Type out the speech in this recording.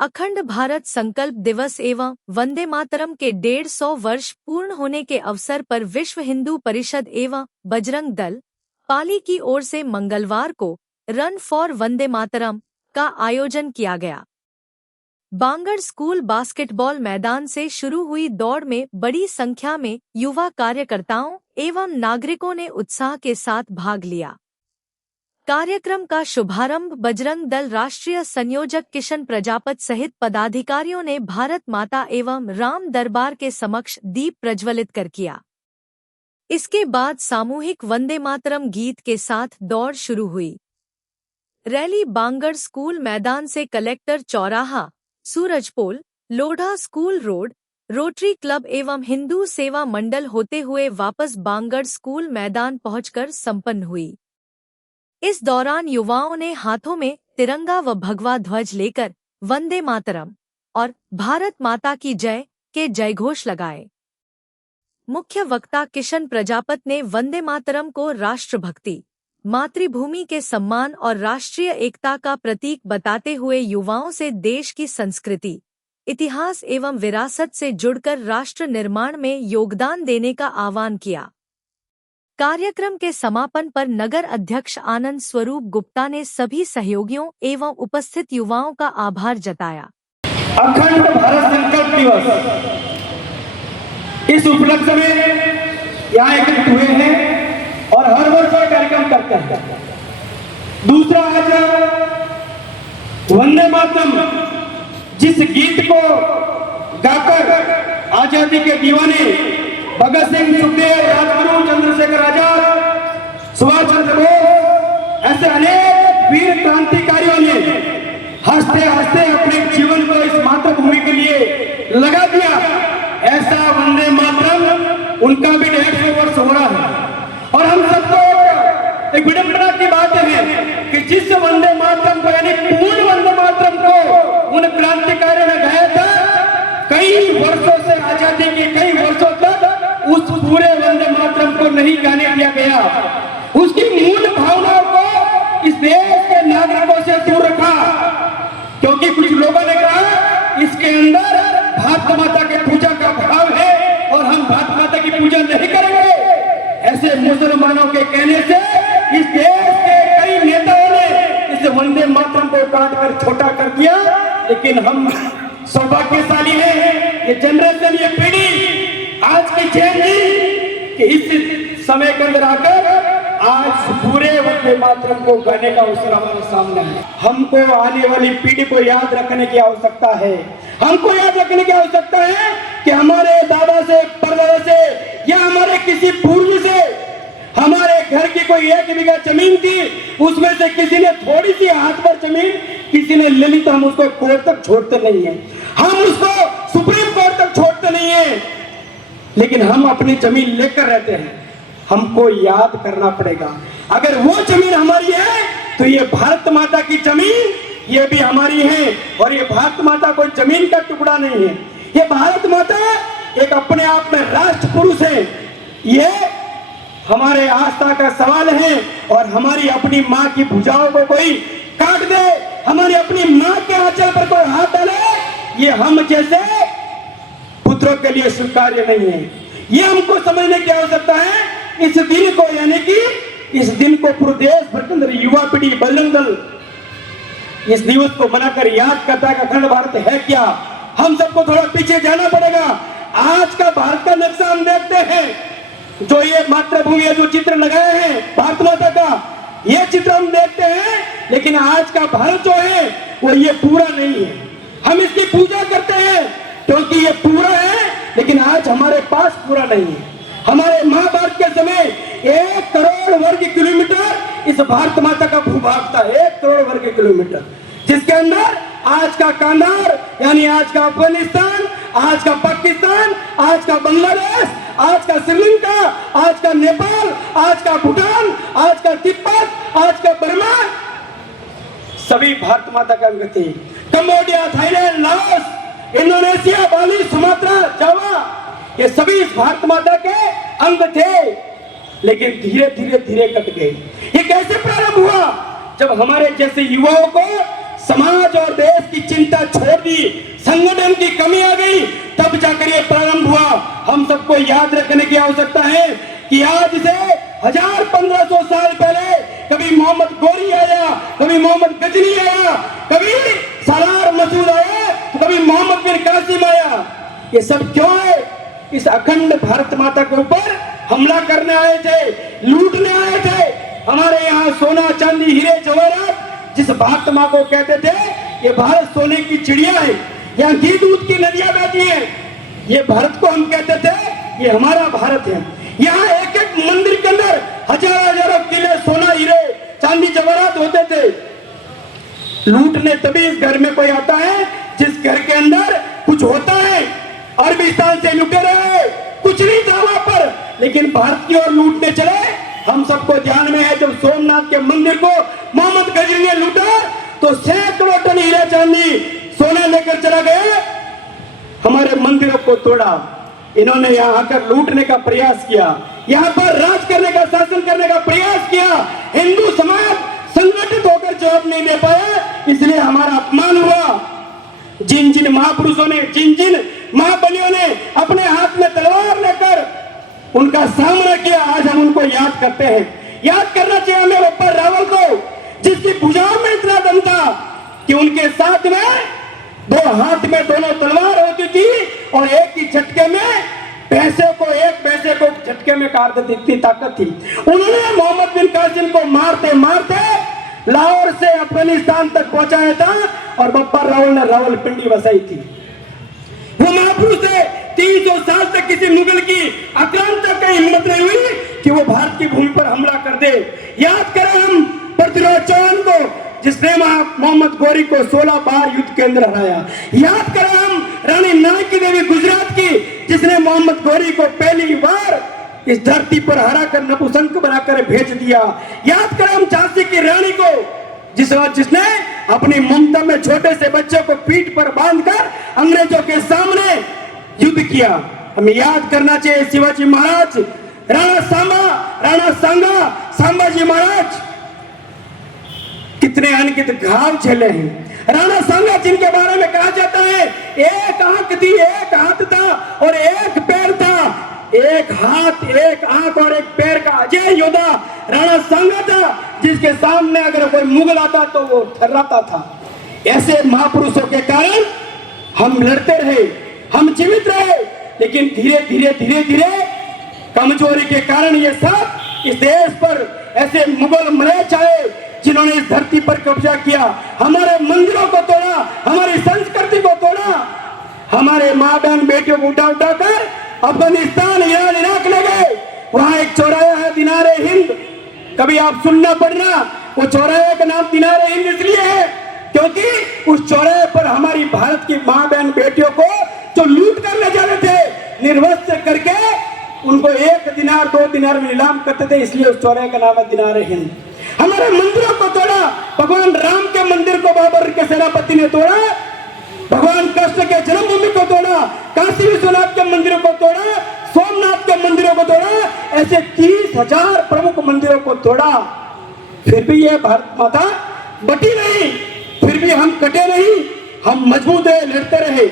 अखंड भारत संकल्प दिवस एवं वंदे मातरम के 150 वर्ष पूर्ण होने के अवसर पर विश्व हिंदू परिषद एवं बजरंग दल पाली की ओर से मंगलवार को रन फॉर वंदे मातरम का आयोजन किया गया। बांगड़ स्कूल बास्केटबॉल मैदान से शुरू हुई दौड़ में बड़ी संख्या में युवा कार्यकर्ताओं एवं नागरिकों ने उत्साह के साथ भाग लिया। कार्यक्रम का शुभारंभ बजरंग दल राष्ट्रीय संयोजक किशन प्रजापत सहित पदाधिकारियों ने भारत माता एवं राम दरबार के समक्ष दीप प्रज्वलित कर किया। इसके बाद सामूहिक वंदे मातरम गीत के साथ दौड़ शुरू हुई। रैली बांगड़ स्कूल मैदान से कलेक्टर चौराहा, Surajpol, Lodha school road, rotary club एवं हिंदू सेवा मंडल होते हुए वापस बांगड़ स्कूल मैदान पहुंचकर संपन्न हुई। इस दौरान युवाओं ने हाथों में तिरंगा व भगवा ध्वज लेकर वंदे मातरम और भारत माता की जय के जयघोष लगाए। मुख्य वक्ता किशन प्रजापत ने वंदे मातरम को राष्ट्रभक्ति, मातृभूमि के सम्मान और राष्ट्रीय एकता का प्रतीक बताते हुए युवाओं से देश की संस्कृति, इतिहास एवं विरासत से जुड़कर राष्ट्र निर्माण में योगदान देने का आह्वान किया। कार्यक्रम के समापन पर नगर अध्यक्ष आनंद स्वरूप गुप्ता ने सभी सहयोगियों एवं उपस्थित युवाओं का आभार जताया। अखंड भारत संकल्प दिवस इस उपलक्ष्य में यहाँ एकत्रित हुए हैं और हर वर्ष कार्यक्रम करते हैं। दूसरा, आज वंदे मातरम जिस गीत को गाकर आजादी के दीवाने भगत सिंह, सुखदेव, राजगुरु, चंद्रशेखर आजाद, सुभाष चंद्र बोस ऐसे अनेक वीर क्रांतिकारियों ने हंसते हंसते अपने जीवन को इस मातृभूमि के लिए लगा दिया, ऐसा वंदे मातरम उनका भी 150 वर्ष हो रहा है। और हम सबको एक विडंबना की बात है कि जिस वंदे मातरम को यानी पूर्ण वंदे मातरम को उन क्रांतिकारियों ने गाया था, कई वर्षों से आजादी के कई वर्षों तक उस पूरे वंदे मातरम को नहीं गाने दिया गया। उसकी मूल भावनाओं को इस देश के नागरिकों से दूर रखा, क्योंकि कुछ लोगों ने कहा इसके अंदर भारत माता के पूजा का भाव है और हम भारत माता की पूजा नहीं करेंगे। ऐसे मुसलमानों के कहने से इस देश के कई नेताओं ने इस वंदे मातरम को काट कर छोटा कर दिया। लेकिन हम सौभाग्यशाली हैं, ये जनरेशन, ये पीढ़ी आज की जयंती कि इस समय के अंदर आकर आज पूरे वंदे मातरम को गाने का अवसर हमारे सामने है। हमको आने वाली पीढ़ी को याद रखने की आवश्यकता है। हमको याद रखने की आवश्यकता है कि हमारे दादा से, परदादा से या हमारे किसी पूर्व से हमारे घर की कोई 1 बीघा जमीन थी, उसमें से किसी ने थोड़ी सी हाथ पर जमीन किसी ने ले ली, तो हम उसको कोर्ट तक छोड़ते नहीं है, हम उसको सुप्रीम कोर्ट तक छोड़ते नहीं है, लेकिन हम अपनी जमीन लेकर रहते हैं। हमको याद करना पड़ेगा, अगर वो जमीन हमारी है तो ये भारत माता की जमीन ये भी हमारी है। और ये भारत माता कोई जमीन का टुकड़ा नहीं है, ये भारत माता एक अपने आप में राष्ट्र पुरुष है। ये हमारे आस्था का सवाल है। और हमारी अपनी माँ की भुजाओं को कोई काट दे, हमारी अपनी माँ के आंचल पर कोई हाथ डाले, ये हम जैसे पुत्रों के लिए स्वीकार्य नहीं है। ये हमको समझने की आवश्यकता है। इस दिन को यानी कि इस दिन को पूरे देश भर के अंदर युवा पीढ़ी, बजरंग दल इस दिवस को मनाकर याद करता है कि अखंड भारत है क्या। हम सबको थोड़ा पीछे जाना पड़ेगा। आज का भारत का नक्शा हम देखते हैं, जो ये मातृभूमि जो चित्र लगाए हैं भारत माता का, ये चित्र हम देखते हैं, लेकिन आज का भारत जो है वो ये पूरा नहीं है। हम इसकी पूजा करते हैं क्योंकि ये पूरा है, लेकिन आज हमारे पास पूरा नहीं है। हमारे महाभारत के समय 1 करोड़ वर्ग किलोमीटर इस भारत माता का भूभाग था, 1 करोड़ वर्ग किलोमीटर, जिसके अंदर आज का कांधार यानी आज का अफगानिस्तान, आज का पाकिस्तान, आज का बांग्लादेश, आज का श्रीलंका, आज का नेपाल, आज का भूटान, आज का तिब्बत, आज का बर्मा, सभी भारत माता का अंग थे। कंबोडिया, थाईलैंड, लाओस, इंडोनेशिया, बाली, सुमात्रा, जावा, ये सभी इस भारत माता के अंग थे, लेकिन धीरे धीरे धीरे कट गए। ये कैसे प्रारंभ हुआ? जब हमारे जैसे युवाओं को समाज और देश की चिंता छोड़ दी, संगठन की कमी आ गई, तब जाकर ये प्रारंभ हुआ। हम सबको याद रखने की आवश्यकता है कि आज से 1500 साल पहले कभी मोहम्मद गोरी आया, कभी मोहम्मद गजनी आया, कभी सालार मसूद आया, तो कभी मोहम्मद बिन कासिम आया। ये सब क्यों है? इस अखंड भारत माता के ऊपर हमला करने आए थे, लूटने आए थे। हमारे यहाँ सोना चांदी हीरे जवाहरात, जिस भारत माँ को कहते थे ये भारत सोने की चिड़िया है, यहाँ घी दूध की नदियां बहती हैं, ये भारत को हम कहते थे ये हमारा भारत है। यहाँ एक एक मंदिर के अंदर हजारों किले सोना हीरे चांदी जवाहरात होते थे। लूटने तभी इस घर में कोई आता है जिस घर के अंदर कुछ होता है। अरबिस्तान से लुटे रहे, कुछ नहीं था वहां पर, लेकिन भारत की ओर लूटने चले। हम सबको ध्यान में है, जब सोमनाथ के मंदिर को मोहम्मद गजनी ने लूटा तो सैकड़ों टन हीरा चांदी सोना लेकर चला गया, हमारे मंदिरों को तोड़ा। इन्होंने यहाँ आकर लूटने का प्रयास किया, यहाँ पर राज करने का, शासन करने का प्रयास किया। हिंदू समाज संगठित होकर जवाब नहीं दे पाया, इसलिए हमारा अपमान हुआ। जिन जिन महापुरुषों ने, जिन जिन महाबलियों ने अपने हाथ में तलवार लेकर उनका सामना किया, आज हम उनको याद करते हैं। याद करना चाहिए हमें बप्पा रावल को, जिसकी भुजाओं में इतना दम था कि उनके साथ में दो हाथ में दोनों तलवार होती थी और एक ही झटके में एक पैसे को झटके में काट देती, इतनी ताकत थी। उन्होंने मोहम्मद बिन कासिम को मारते मारते लाहौर से अफगानिस्तान तक पहुंचाया था और बप्पा रावल ने रावलपिंडी बसाई थी। वो महापुरुष है, 300 साल तक किसी मुगल की आक्रांता का हिम्मत नहीं हुई कि वो भारत की भूमि पर हमला कर दे। याद करें हम पृथ्वीराज चौहान को, जिसने मोहम्मद गोरी को 16 बार युद्ध के अंदर हराया। याद करें हम रानी नायकी देवी गुजरात की, जिसने मोहम्मद गोरी को पहली बार इस धरती पर हरा कर नपुंसक बनाकर भेज दिया। याद करें हम झांसी की रानी को, जिसने अपनी ममता में छोटे से बच्चे को पीठ पर बांधकर अंग्रेजों के सामने युद्ध किया। हमें याद करना चाहिए शिवाजी महाराज, राणा सांगा, संभाजी महाराज, कितने अनगिनत घाव झेले हैं। राणा सांगा, जिनके बारे में कहा जाता है एक आंख थी, एक हाथ था और एक पैर था, एक हाथ, एक आंख और एक पैर का अजय योद्धा राणा सांगा था, जिसके सामने अगर कोई मुगल आता तो वो थर्राता था। ऐसे महापुरुषों के कारण हम लड़ते रहे, हम जीवित रहे, लेकिन धीरे धीरे कमजोरी के कारण ये सब इस देश पर ऐसे मुगल मलेच्छ आए, जिन्होंने इस धरती पर कब्जा किया, हमारे मंदिरों को तोड़ा, हमारी संस्कृति को तोड़ा, हमारे माँ बहन बेटियों को उठा कर अफगानिस्तान, ईरान, इराक ले गए। वहां एक चौराहा है दिनारे हिंद, कभी आप सुनना पड़ना, वो चौराहे का नाम दिनारे हिंद इसलिए है क्योंकि उस चौराहे पर हमारी भारत की माँ बहन बेटियों को जो लूट कर ले जा रहे थे, निर्वस्त्र करके उनको 1 दिनार 2 दिनार में नीलाम करते थे, इसलिए उस चौराहे का नाम है दिनारे हिंद। हमारे मंदिरों को तोड़ा, भगवान राम के मंदिर को बाबर के सेनापति ने तोड़ा, भगवान कृष्ण के जन्मभूमि को तोड़ा, काशी विश्वनाथ के मंदिरों को तोड़ा, सोमनाथ के मंदिरों को तोड़ा, ऐसे 30,000 प्रमुख मंदिरों को तोड़ा। फिर भी ये भारत माता बटी नहीं, फिर भी हम कटे नहीं, हम मजबूत है, लड़ते रहे।